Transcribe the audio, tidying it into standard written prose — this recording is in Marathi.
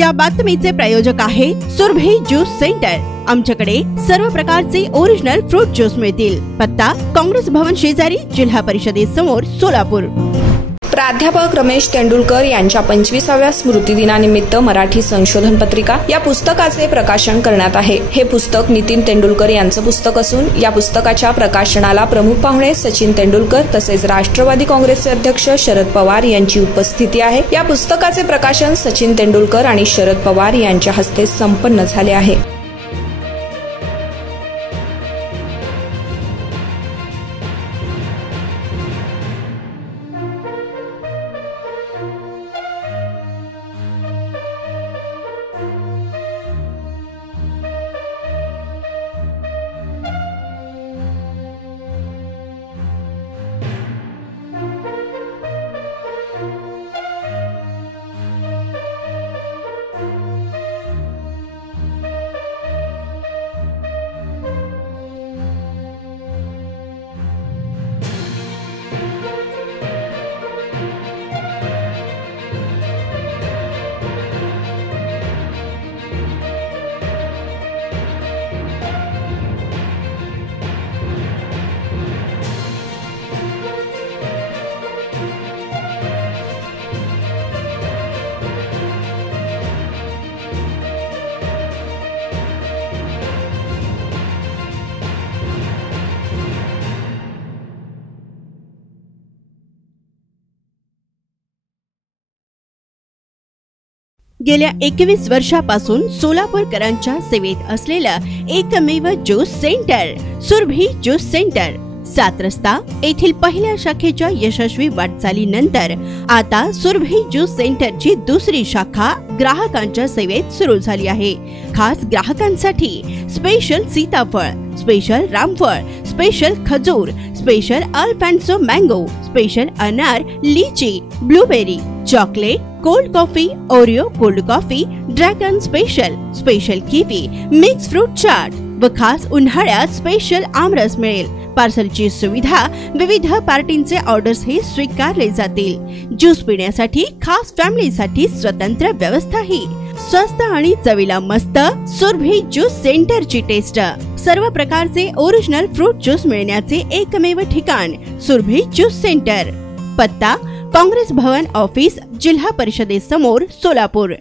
या बातमीचे प्रायोजक आहे सुरभी ज्यूस सेंटर। आमच्याकडे सर्व प्रकारचे ओरिजिनल फ्रूट ज्यूस मिळतील। पत्ता काँग्रेस भवन शेजारी, जिल्हा परिषदेसमोर, सोलापूर। प्राध्यापक रमेश तेंडुलकर यांच्या 25व्या स्मृतिदिनानिमित्त मराठी संशोधन पत्रिका या पुस्तकाचे प्रकाशन करण्यात आहे। हे पुस्तक नितीन तेंडुलकर यांचं पुस्तक असून या पुस्तकाच्या प्रकाशनाला प्रमुख पाहुणे सचिन तेंडुलकर तसेच राष्ट्रवादी काँग्रेसचे अध्यक्ष शरद पवार यांची उपस्थिती आहे। या पुस्तकाचे प्रकाशन सचिन तेंडुलकर आणि शरद पवार यांच्या हस्ते संपन्न झाले आहे। गेल्या 21 वर्षापासून सोलापूरकरांच्या सेवेत असलेलं एकमेव juice centre Surabhi juice centre, 7 रस्ता येथील पहिल्या शाखेच्या यशस्वी वाटचालीनंतर आता सुरभी ज्यूस सेंटरची दुसरी शाखा ग्राहकांच्या सेवेत सुरू झाली आहे। खास ग्राहकांसाठी स्पेशल सीताफळ, स्पेशल रामफळ, स्पेशल खजूर, स्पेशल अल्फान्सो मँगो, स्पेशल अनार, लीची, blueberry, chocolate, cold coffee, Oreo cold coffee, dragon special, special kiwi, mix fruit chaat व खास उन्हाळ्यात स्पेशल आमरस मिळेल। पार्सलची सुविधा, विविध पार्टींचे ऑर्डर्स हे स्वीकारले जातील। ज्यूस पिण्यासाठी खास फॅमिलीसाठी स्वतंत्र व्यवस्थाही। स्वस्त आणि चवीला मस्त सुरभी ज्यूस सेंटरची टेस्ट। सर्व प्रकारचे ओरिजिनल फ्रूट ज्यूस मिळण्याचे एकमेव ठिकाण सुरभी ज्यूस सेंटर। पत्ता काँग्रेस भवन ऑफिस, जिल्हा परिषदेसमोर, सोलापूर।